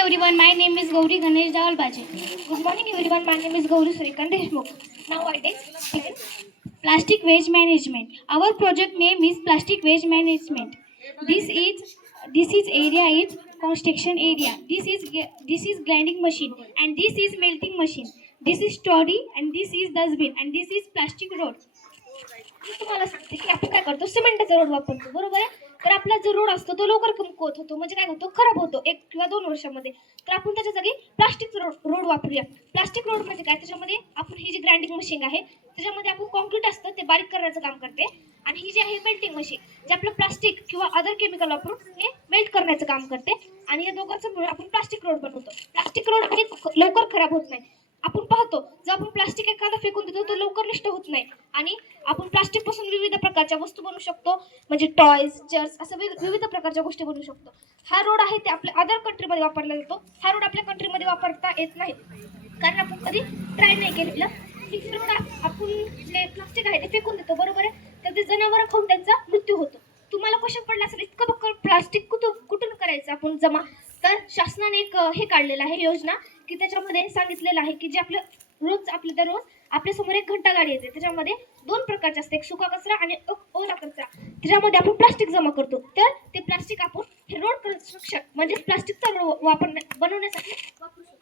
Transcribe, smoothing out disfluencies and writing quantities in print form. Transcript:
Everyone, my name is Gauri Ganesh Dawalbaje. Good morning everyone, my name is Gauri Surikan Deshmukh. Now I explain plastic waste management. Our project name is plastic waste management. This is area is construction area. This is grinding machine and this is melting machine. This is story and this is dustbin and this is plastic road. मी तुम्हाला सांगते की आपण काय करतो, सिमेंटचा road वापरतो, बरोबर आहे. तर आपला जो रोड असतो तो लवकर कमकुवत होतो, म्हणजे काय होतो, खराब होतो 1 किंवा 2 वर्षामध्ये. तर आपण त्याच्या जागी प्लास्टिकचा रोड वापरूया. प्लास्टिक रोड म्हणजे काय, त्याच्यामध्ये आपण ही जी ग्राइंडिंग मशीन आहे त्याच्यामध्ये आपण कॉन्क्रीट असतं ते बारीक करण्याचं काम करते, आणि ही जी आहे मेल्टिंग मशीन जे आपलं प्लास्टिक किंवा अदर केमिकल वापरून हे मेल्ट करण्याचं काम करते. आणि या दोघांचं मिळून आपण प्लास्टिक रोड बनवतो. प्लास्टिक रोड हे लवकर खराब होत नाही. आपण पाहतो जर आपण प्लास्टिक एखादा फेकून देतो तो लवकर नष्ट होत नाही. आणि आपण प्लास्टिक पासून विविध प्रकारच्या वस्तू बनवू शकतो, म्हणजे टॉयज, चेअर्स, असं विविध प्रकारच्या गोष्टी बनवू शकतो. हा रोड आहे ते आपल्या अदर कंट्रीमध्ये वापरला जातो. हा रोड आपल्या कंट्रीमध्ये वापरता येत नाही, कारण आपण कधी ट्राय नाही केलेलं. रोड आपण जे प्लास्टिक आहे ते फेकून देतो, बरोबर आहे. तर ते जनावर खाऊन त्यांचा मृत्यू होतो. तुम्हाला क्वेश्चन पडला असेल इतकं बक्कळ प्लास्टिक कुठून करायचं आपण जमा. तर शासनाने एक हे काढलेलं आहे योजना, की त्याच्यामध्ये सांगितलेलं आहे की जे आपलं रोज दररोज आपल्यासमोर एक घंटा गाडी येते, त्याच्यामध्ये 2 प्रकारचे असते, एक सुका कचरा आणि ओला कचरा. त्याच्यामध्ये आपण प्लास्टिक जमा करतो. तर ते प्लास्टिक आपण हे रोड कन्स्ट्रक्शन म्हणजे प्लास्टिकचा वापर बनवण्यासाठी वापरू शकतो.